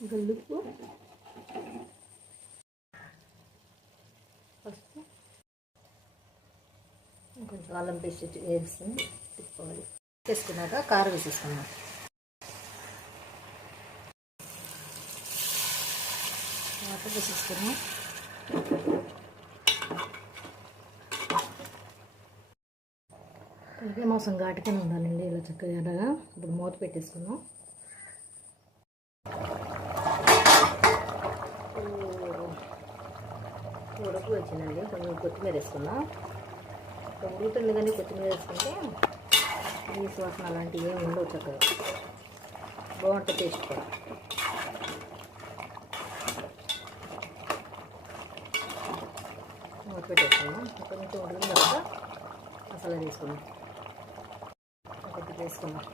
గల్లుప్పు, పసుపు, కొంచెం అల్లం పేస్ట్ వేసుకుని తిప్పుకోవాలి. వేసుకున్నాక కారం వేసేసుకున్నాం. వాటర్ వేసేసుకున్నాం. తలకాయ మాంసం ఘాటుగానే ఉండాలండి, ఇలా చక్కగా ఎర్రగా. ఇప్పుడు మూత పెట్టేసుకున్నాం. ఉడకు వచ్చిందండి. కొంచెం కొత్తిమీర వేసుకున్నాం. ఉడుకుతుంది కానీ కొత్తిమీర వేసుకుంటే ఈ వాసన అలాంటివి ఏమి ఉండవు, చక్కగా బాగుంటుంది టేస్ట్ కూడా. మూత పెట్టేసుకున్నాం. కొంచెం ఉడికిన తర్వాత మసాలా తీసుకున్నాం. కొద్దిగా వేసుకున్నాం.